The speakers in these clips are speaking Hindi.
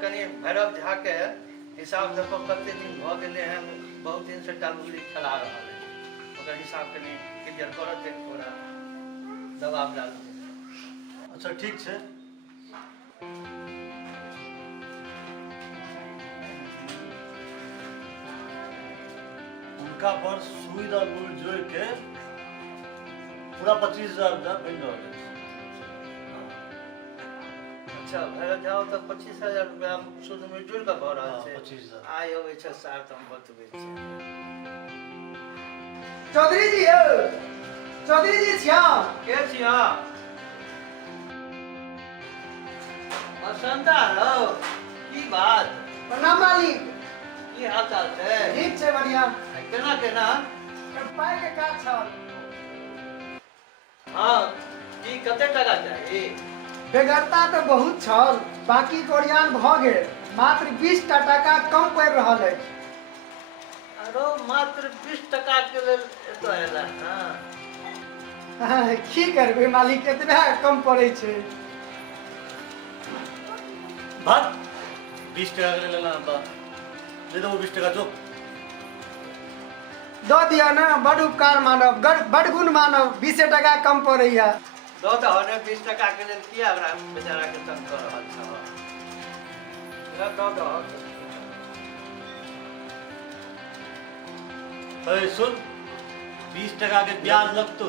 कनी भैरव झा के हिसाब देखो कते दिन भ गेले हैं, बहुत दिन से टालुली चला रहा है, ओकर हिसाब कनी क्लियर करत है, पूरा दबाव डालू। अच्छा ठीक है। उनका पर सुई दा मूल जोड़ के पूरा 25,000 रुपया बन रहा है। अच्छा भैरव झा तो 25,000 रुपया शुद्ध में जोड़ के भर रहा है। 25,000 आय होवे छै 7 हम बतबै छै। चौधरी जी हो, चौधरी जी छिया के छिया? बसंता हो, की बात? प्रणाम मालिक। की हाल चाल छै? ठीक छै बढ़िया। केना केना? पाई के काज छल। हाँ, की कते टका चाही? बेगरता तो बहुत छल, बाकी कोरियान भ गेल, मात्र 20 टका कम पड़ रहल है। आरो मात्र 20 टका के लेल एतो एला। हां की करबे मालिक, एतबे कम पड़े छै। भाग 20 टका के लेना बा, दे दो 20 टका जो दो दिया ना, बड़ उपकार मानव, बड़ गुण मानव, 20 टका कम पड़ैया। दो तो होने 20 टका के लेल किया हमरा बेचारा के तंग कर रहल छ? दो अरे सुन, 20 टका के ब्याज लगतो।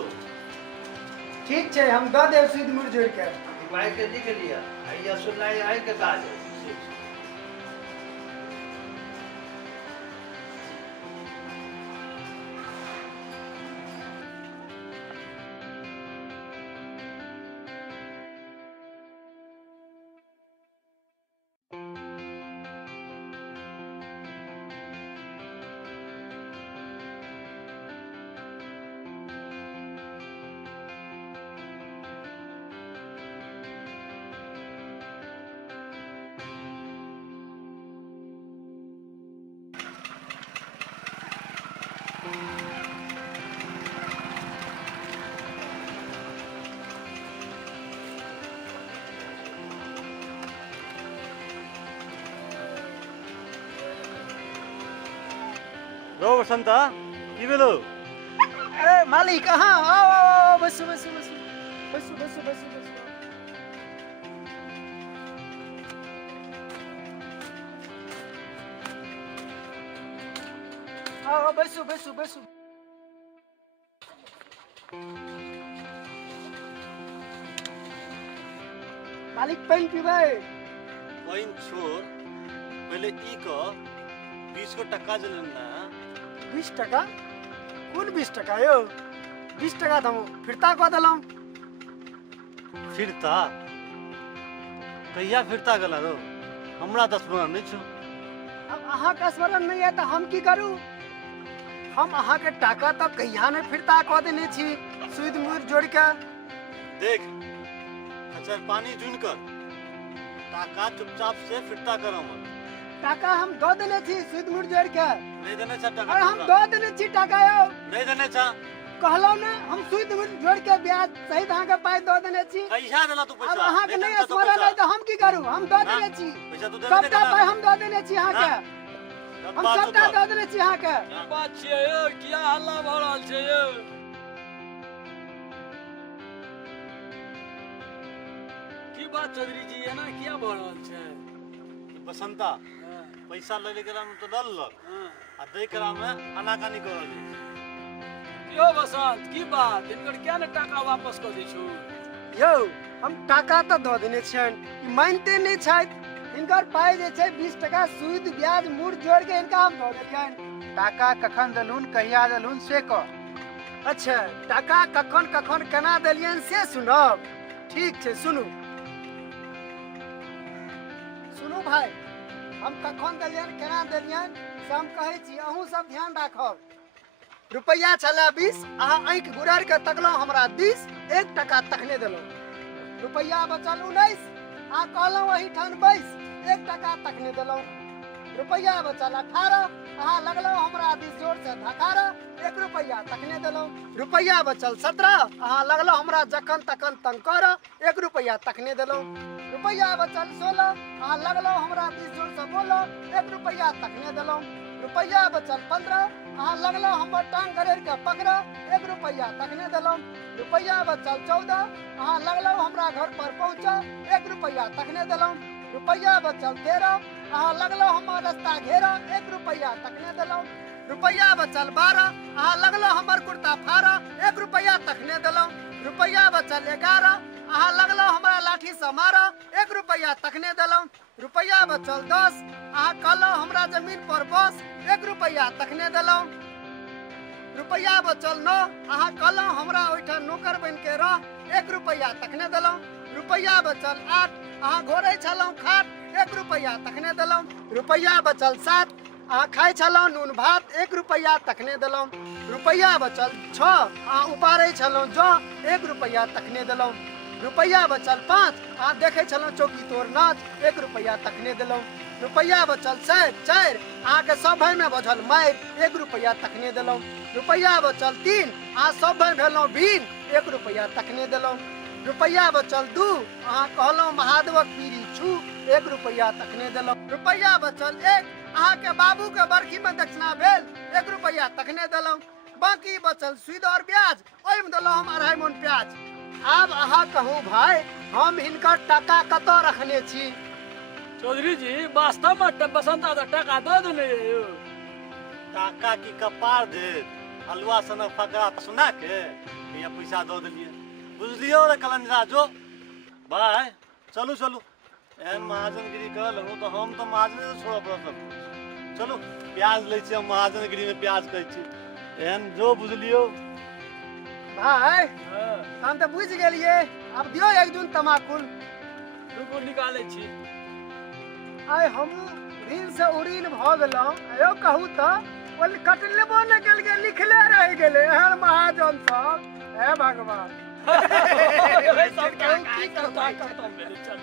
ठीक छै, हम दो देव सूद मूर जोड़ के। भाई के लिख लिया, या सुननाई है के काज है। रो बसंता, की भेलो? अरे मालिक कहाँ? आओ आओ आओ, बसो बसो बसो बसो बसो बसो बसो। आओ बसो बसो बसो। मालिक पानी पीबै? पाइन छोड़, पहले ई क 20 को टका जलन ना। 20 टका? कौन 20 टका यो? 20 टका तो फिरता कह देलहुँ। फिरता? कहिया फिरता गला रो? हमरा 10 स्मरण नहीं छो। अब अहाँके स्मरण नहीं है तो हम की करूँ? हम अहाँके टाका तो कहिया नहीं फिरता कह देने छी, सूद मूर जोड़ के। देख, खचर पानी जून कर, टाका चुपचाप से फिरता करो मत। टाका हम दो देने छी सूद मूर जोड़ के। नहीं देने छा टाका। और हम दो देने छी टाका यो। नहीं देने छा। कहलो ने हम सूद मूर जोड़ के ब्याज सहित अहाँके पाई दो देने छी। कहिया देला तू पैसा? अब अहाँके नहीं स्मरण है तो हम की करूँ? हम दो देने छी। पैसा तू दे सबटा पाई हम दो देने छी अहाँके। हम सबटा दो देने छी अहाँके। की बात छियै यौ? किया हल्ला भ रहल छै यौ? की बात चौधरी जी, एना किया भ रहल छै? बसंता पैसा ले के तो डल लग आ दे करा में आनाकानी करल। यो बसंत, की बात? इनकर क्या ने टाका वापस कर दै छु? यौ हम टाका तो दो देने छियन, ई मानते नहीं छथि। इनकर पाई जे छै 20 टका सूद ब्याज मूर जोड़ के इनका हम दो देलियन। टाका कखन देलुन, कहिया देलुन से कह। अच्छा, टाका कखन कखन केना देलियन से सुनब? ठीक छै, सुनू सुनू भाई, हम कखन देलियन केना देलियन से हम कहै छी, अहूँ सब ध्यान राखब। रुपैया छलै 20, अहाँ आँखि गुड़ार के तकलहुँ हमरा 20, 1 टका तखने देलहुँ। रुपैया बचल 19, अहाँ कहलहुँ एहिठाम बैस, 1 टका तखने देलहुँ। रुपया बचल 18 अहाँ लगलो हमरा दिस जोर से धकार 1 रुपया तखने देलौ रुपया बचल 17 अहाँ लगलो हमरा जखन तखन तंग कर 1 रुपया तखने देलौ रुपया बचल 16 अहाँ लगलो हमरा दिस जोर से बोलो 1 रुपया तखने देलौ रुपया बचल 15 अहाँ लगलो हमर टांग गरेर के पकड़ 1 रुपया तखने देलौ रुपया बचल 14 अहाँ लगलो हमरा घर पर पहुँच 1 रुपया तखने देलौ रुपया बचल 13 अहाँ लगलो हमर रास्ता घेर 1 रुपया तखने देलौ रुपया बचल 12 अहाँ लगलो हमर कुर्ता फाड़ 1 रुपया तखने देलौ रुपया बचल 11 अहाँ लगलो हमरा लाठी से मार 1 रुपया तखने देलौ रुपया बचल 10 अहाँ कहलो हमरा जमीन पर बस 1 रुपया तखने देलौ रुपया बचल 9 अहाँ कहलो हमरा ओइठा नौकर बन के रह 1 रुपया तखने देलौ रुपया बचल 8 अहाँ घोड़े छलौ खाट 1 रुपया तखने देलौ रुपया बचल 7 अहाँ खाइ छलौ नून भात 1 रुपया तखने देलौ रुपया बचल 6 अहाँ उपारै छलौ जो 1 रुपया तखने देलौ रुपया बचल 5 अहाँ देखै छलौ चौकी तोर नाच 1 रुपया तखने देलौ रुपया बचल 4 अहाँ के सब भाई में बचल मार 1 रुपया तखने देलौ रुपया बचल 3 अहाँ सब भाई भेलौ बीन 1 रुपया तखने देलौ रुपया बचल 2 अहाँ कहलौ महादेवक पीरी छू 1 रुपया तखने देलौ रुपया बचल 1 अहाँ के बाबू के बरखी में दक्षिणा भेल 1 रुपया तखने देलौ बाकी बचल सूद और ब्याज ओहि में देलौ हम 2.5 मन प्याज आब अहाँ कहू भाई हम हिनकर टाका कतौ रखने छी चौधरी जी वास्तव में बसंत आदा टका दे देने यो टाका की कपार दे हलवा सन फकरा सुना के ये पैसा दो दिलिए बुझलियो रे कलंजरा जो भाई चलू चलू एहन महाजनगिरी कर लहू तो हम तो महाजन से छोड़ पड़ सब चलू प्याज ले छी हम महाजनगिरी में प्याज कहै छी एहन जो बुझलियो भाई हम तो बुझ गेलिए अब दियो एक जून तमाकुल रुको निकाले छी आय हम ऋण से उड़ीन भ गेलौ आयो कहू तो ओल कट लेबो न गेल के लिखले रह गेले हर महाजन सब हे भगवान सब की करता मेरे चल